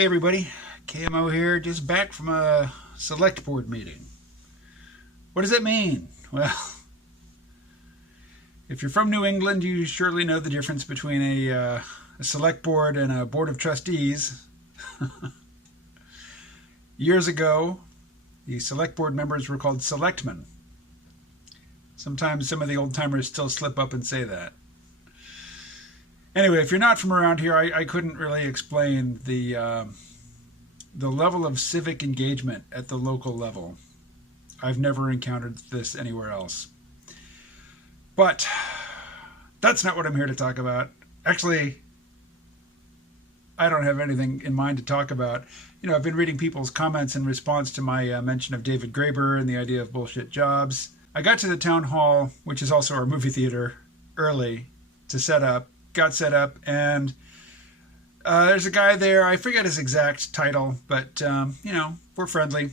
Hey everybody, KMO here, just back from a select board meeting. What does that mean? Well, if you're from New England, you surely know the difference between a select board and a board of trustees. Years ago, the select board members were called selectmen. Sometimes some of the old timers still slip up and say that. Anyway, if you're not from around here, I couldn't really explain the level of civic engagement at the local level. I've never encountered this anywhere else. But that's not what I'm here to talk about. Actually, I don't have anything in mind to talk about. I've been reading people's comments in response to my mention of David Graeber and the idea of bullshit jobs. I got to the town hall, which is also our movie theater, early to got set up, and there's a guy there. I forget his exact title, but, we're friendly.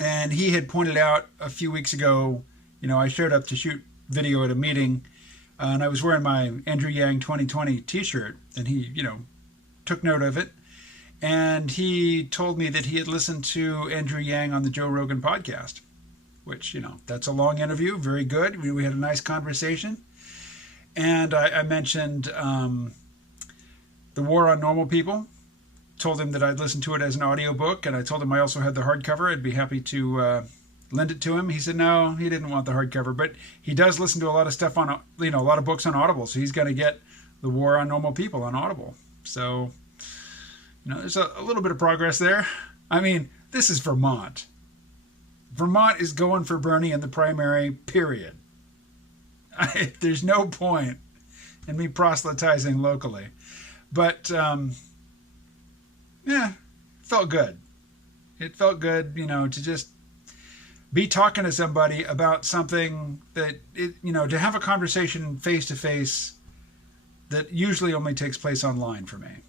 And he had pointed out a few weeks ago, I showed up to shoot video at a meeting, and I was wearing my Andrew Yang 2020 t-shirt, and he, took note of it. And he told me that he had listened to Andrew Yang on the Joe Rogan podcast, which, that's a long interview, very good. We had a nice conversation. And I mentioned The War on Normal People, told him that I'd listened to it as an audiobook, and I told him I also had the hardcover. I'd be happy to lend it to him. He said no, he didn't want the hardcover, but he does listen to a lot of stuff on, a lot of books on Audible, so he's going to get The War on Normal People on Audible. So, there's a little bit of progress there. I mean, this is Vermont. Vermont is going for Bernie in the primary, period. There's no point in me proselytizing locally. But, it felt good. It felt good, to just be talking to somebody about something that, to have a conversation face to face that usually only takes place online for me.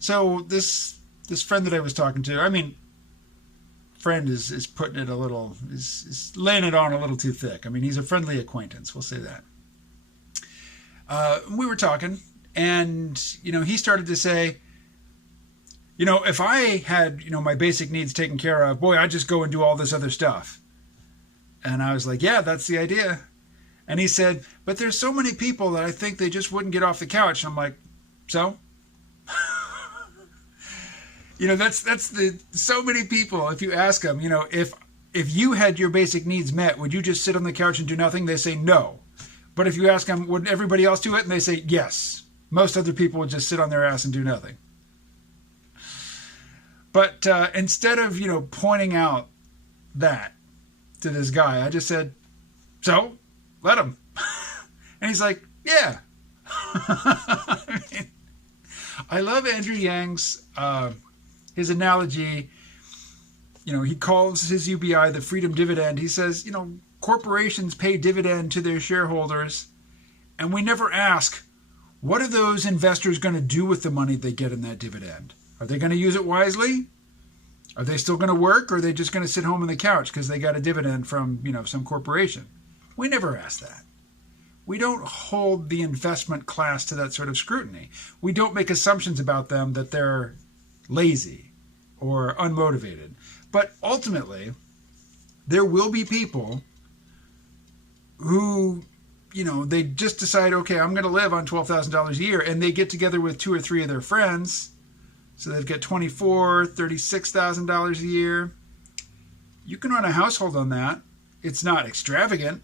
So this friend that I was talking to, friend is putting it a little, is laying it on a little too thick. He's a friendly acquaintance, we'll say that. We were talking, and, he started to say, if I had, my basic needs taken care of, boy, I'd just go and do all this other stuff. And I was like, yeah, that's the idea. And he said, but there's so many people that I think they just wouldn't get off the couch. And I'm like, so? That's so many people, if you ask them, if you had your basic needs met, would you just sit on the couch and do nothing? They say no. But if you ask them, would everybody else do it? And they say yes. Most other people would just sit on their ass and do nothing. But instead of, pointing out that to this guy, I just said, so, let him. And he's like, yeah. I love Andrew Yang's his analogy. He calls his UBI the freedom dividend. He says, corporations pay dividend to their shareholders, and we never ask, what are those investors going to do with the money they get in that dividend? Are they going to use it wisely? Are they still going to work, or are they just going to sit home on the couch because they got a dividend from, some corporation? We never ask that. We don't hold the investment class to that sort of scrutiny. We don't make assumptions about them that they're lazy or unmotivated. But ultimately, there will be people who, they just decide, okay, I'm going to live on $12,000 a year, and they get together with 2 or 3 of their friends, so they've got $24,000, $36,000 a year. You can run a household on that. It's not extravagant,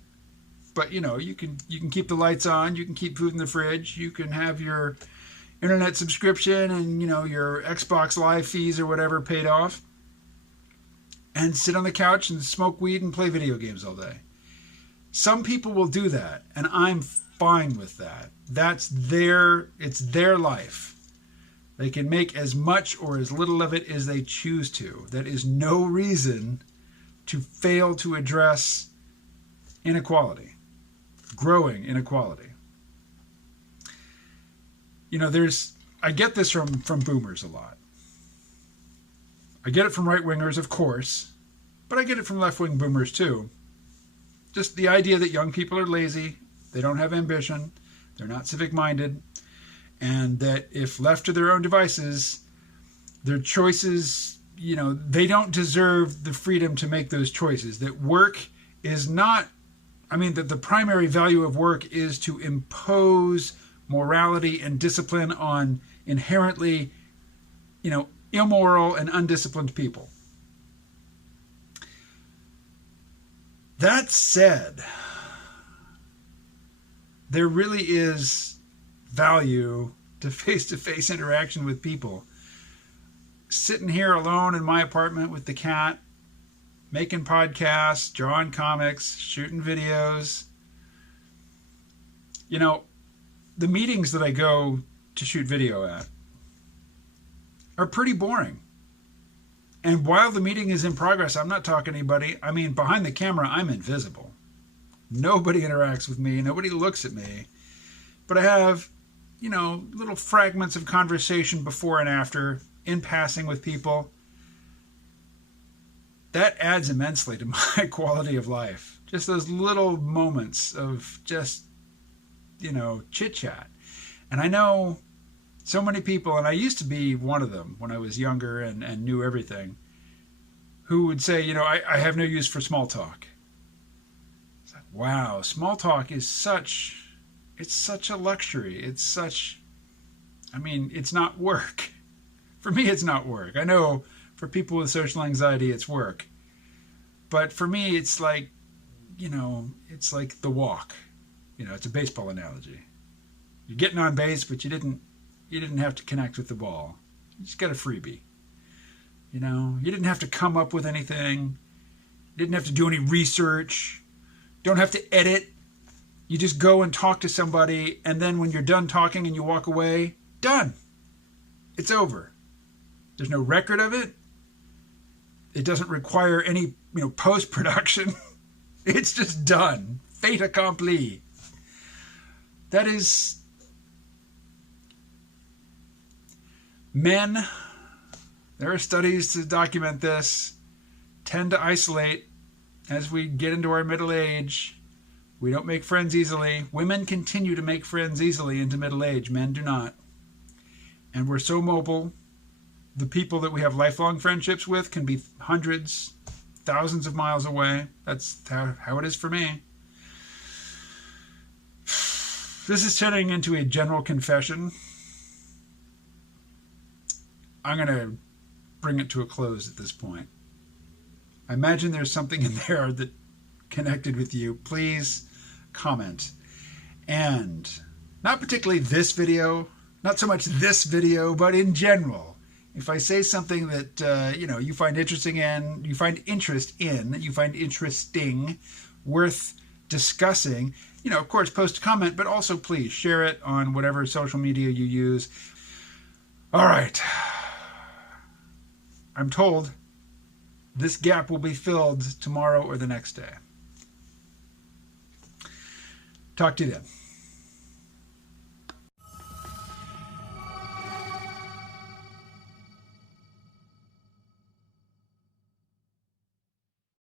but you can keep the lights on, you can keep food in the fridge, you can have your internet subscription and your Xbox Live fees or whatever paid off, and sit on the couch and smoke weed and play video games all day. Some people will do that, and I'm fine with that. It's their life. They can make as much or as little of it as they choose to. That is no reason to fail to address inequality, growing inequality. I get this from boomers a lot. I get it from right-wingers, of course, but I get it from left-wing boomers too. Just the idea that young people are lazy, they don't have ambition, they're not civic-minded, and that if left to their own devices, their choices, they don't deserve the freedom to make those choices. That work is not, that the primary value of work is to impose morality and discipline on inherently, immoral and undisciplined people. That said, there really is value to face-to-face interaction with people. Sitting here alone in my apartment with the cat, making podcasts, drawing comics, shooting videos. The meetings that I go to shoot video at are pretty boring. And while the meeting is in progress, I'm not talking to anybody. Behind the camera, I'm invisible. Nobody interacts with me. Nobody looks at me. But I have, little fragments of conversation before and after, in passing with people. That adds immensely to my quality of life. Just those little moments of just, chit-chat. And I know so many people, and I used to be one of them when I was younger and knew everything, who would say, I have no use for small talk. It's like, wow, small talk is such a luxury. It's not work. For me, it's not work. I know for people with social anxiety, it's work. But for me, it's like, it's like the walk. It's a baseball analogy. You're getting on base, but you didn't have to connect with the ball. You just got a freebie. You didn't have to come up with anything. You didn't have to do any research. Don't have to edit. You just go and talk to somebody, and then when you're done talking and you walk away, done. It's over. There's no record of it. It doesn't require any, post-production. It's just done. Fait accompli. That is... Men, there are studies to document this, tend to isolate as we get into our middle age. We don't make friends easily. Women continue to make friends easily into middle age. Men do not. And we're so mobile. The people that we have lifelong friendships with can be hundreds, thousands of miles away. That's how it is for me. This is turning into a general confession. I'm going to bring it to a close at this point. I imagine there's something in there that connected with you. Please comment. And not particularly this video, not so much this video, but in general, if I say something that you find interesting in, you find interesting, worth discussing, of course, post a comment, but also please share it on whatever social media you use. All right. I'm told this gap will be filled tomorrow or the next day. Talk to you then.